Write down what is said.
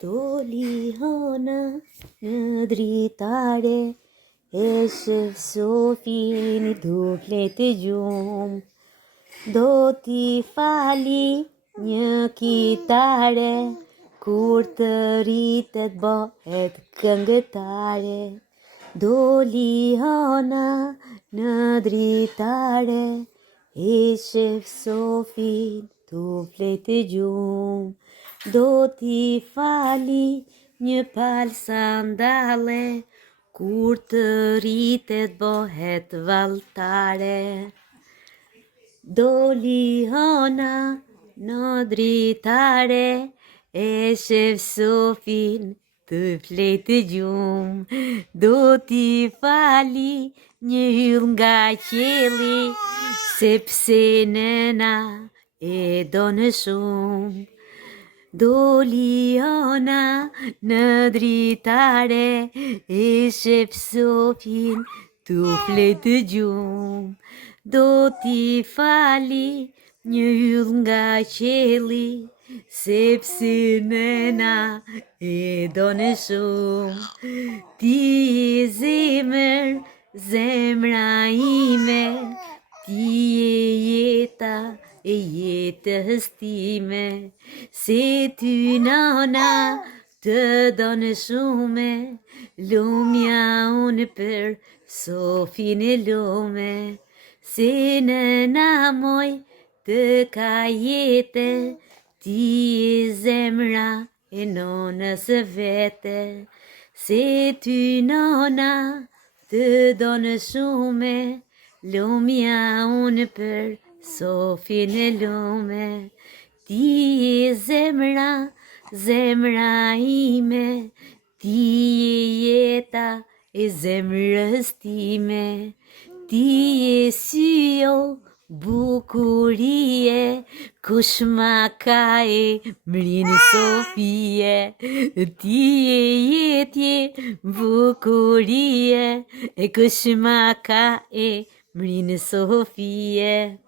Doli hana në dritare, e shef Sofin I du fletë gjumë. Do t'i fali një kitare, kur të rritet bëhet këngëtare. Doli hana në dritare, e shef Sofin du fletë gjumë. Do t'i fali një palë sandale, kur të rritet bëhet valtare. Doli hana në dritare, e shef Sofin të fletë gjumë. Do t'i fali një hyll nga qielli, sepse nëna e donë shumë. Doli hana në dritare, e shef Sofin të fletë gjumë. Do t'i fali një hyll nga qielli, sepse nëna e donë shumë. Ti e zemër, zemra ime, ti e jeta e jetës time, se ty nana të donë shume, lumja unë për Sofin e lume, se nëna moj të ka jetë, ti e zemra e nonës vete, se ty nana të donë shume, lumja unë për Sofin e lume. Ti e zemra, zemra ime, ti e jeta e zemrës time. Ti e syjo, bukurie, kush ma ka e mrin Sofie. Ti e jetje, bukurie, e kush ma ka e mrin Sofie.